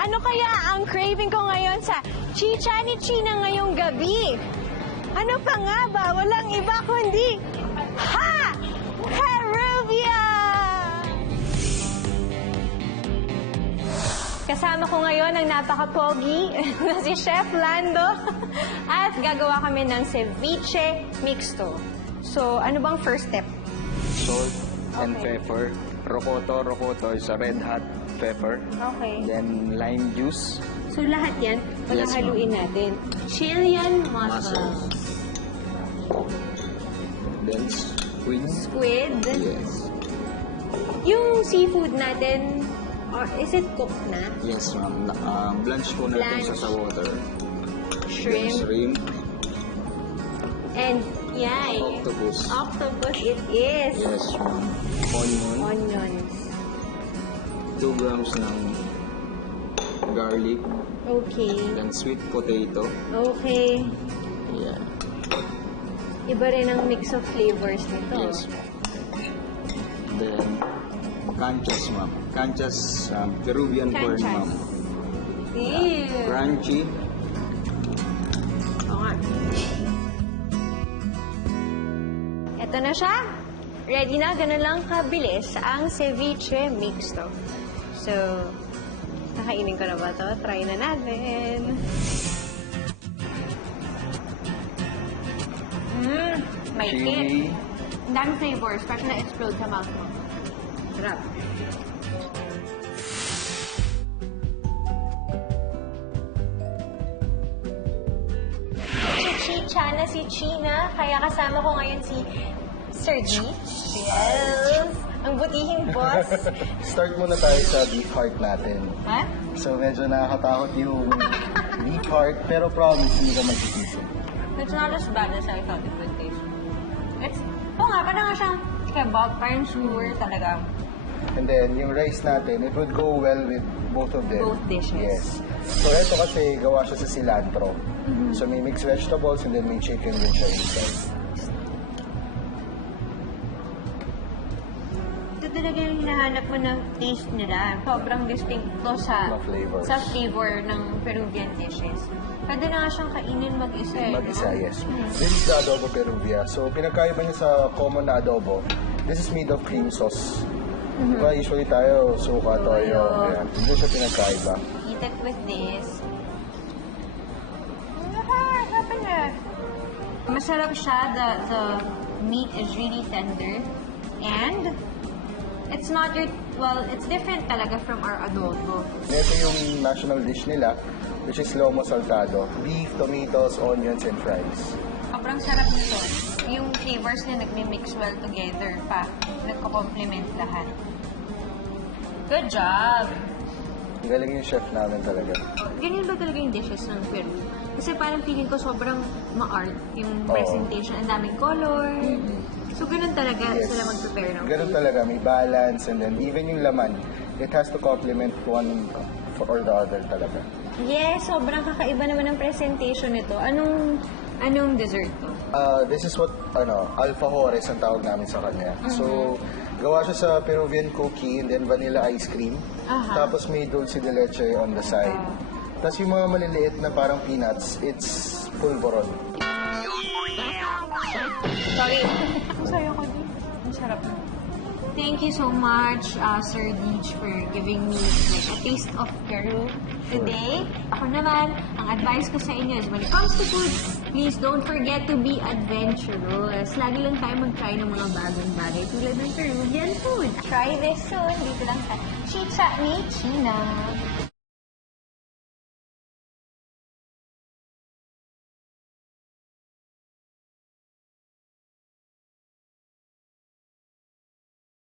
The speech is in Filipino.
Ano kaya ang craving ko ngayon sa chicha ni China ngayong gabi? Ano pa nga ba? Walang iba kundi... Ha! Peruvia! Kasama ko ngayon ang napaka-pogi na si Chef Lando at gagawa kami ng ceviche mixto. So, ano bang first step? Salt and pepper. Rocoto is a red hot pepper. Okay. Then lime juice. So, lahat yan, paghahaluin natin. Chilean mussels. Then squid. Squid. Yes. Yung seafood natin, or is it cooked na? Yes, ma'am. Blanch po natin Blanch. siya sa water. Then Shrimp. shrimp. And, yay. Octopus. Octopus it is. Yes, ma'am. Onion. Onions. 2 grams ng garlic. Okay. Then sweet potato. Okay. Yeah. Iba rin ang mix of flavors nito. Yes, ma'am. Then canchas, ma'am. Canchas, Peruvian corn, Canchas. ma'am. Ew. Crunchy. Oo nga. Ito na siya. Ready na. Ganun lang kabilis ang ceviche mixto. So, nakainin ko na ba ito? Try na natin. May Chili. Ang daming flavors. Parang na-explode sa mouth mo. Sarap. Si Chicha na si China, kaya kasama ko ngayon si Sir G. Yes! Ang butihing boss. Start muna tayo sa beef heart natin. Ha? So medyo nakakatakot yung beef heart, pero promise hindi ka magkikisi. It's not as bad as I thought it would taste. Oo nga, parang nga siyang kebab, parang sure talaga. And then yung rice natin, it would go well with both of them. Both dishes. Yes. So ito kasi gawa siya sa cilantro. So may mixed vegetables and then may chicken din siya inside. Ito talaga yung hinahanap mo ng taste nila. Sobrang distincto sa Mga flavors. sa flavor ng Peruvian dishes. Pwede na nga siyang kainin mag-isa eh. Mag-isa, no? yes. This is the adobo Peruvia. So pinagkaiba niya sa common na adobo, this is made of cream sauce. Diba, usually tayo, suka, toyo. Ayan. Hindi siya pinagkaiba. Eat it with this. Happen na. Masarap siya. The meat is really tender. And it's not your, well, it's different talaga from our adobo. Ito yung national dish nila, which is lomo saltado. Beef, tomatoes, onions, and fries. Sobrang sarap nito. Yung flavors na nagmi-mix well together pa. Nagko-complement lahat. Good job! Galing yung chef namin talaga. Ganyan ba talaga yung dishes ng Peru? Kasi parang feeling ko sobrang ma-art yung Oo. presentation. Ang daming color. So, ganun talaga sila mag-prepare ng Ganun food. talaga, may balance, and then even yung laman, it has to complement one or the other talaga. Yes, sobrang kakaiba naman ng presentation nito. Anong dessert to? This is what, alfajores ang tawag namin sa kanya. So, gawa siya sa Peruvian cookie and then vanilla ice cream. Aha. Tapos may dulce de leche on the side. Tapos yung mga maliliit na parang peanuts, it's pulveron. Sorry. Masaya ko din. Ang sarap. Thank you so much, Sir Deej, for giving me like a taste of Peru today. Ako naman, ang advice ko sa inyo is when it comes to food, please don't forget to be adventurous. Lagi lang tayo mag-try ng mga bagong bagay tulad ng Peruvian food. Try this soon dito lang sa Chicha ni China.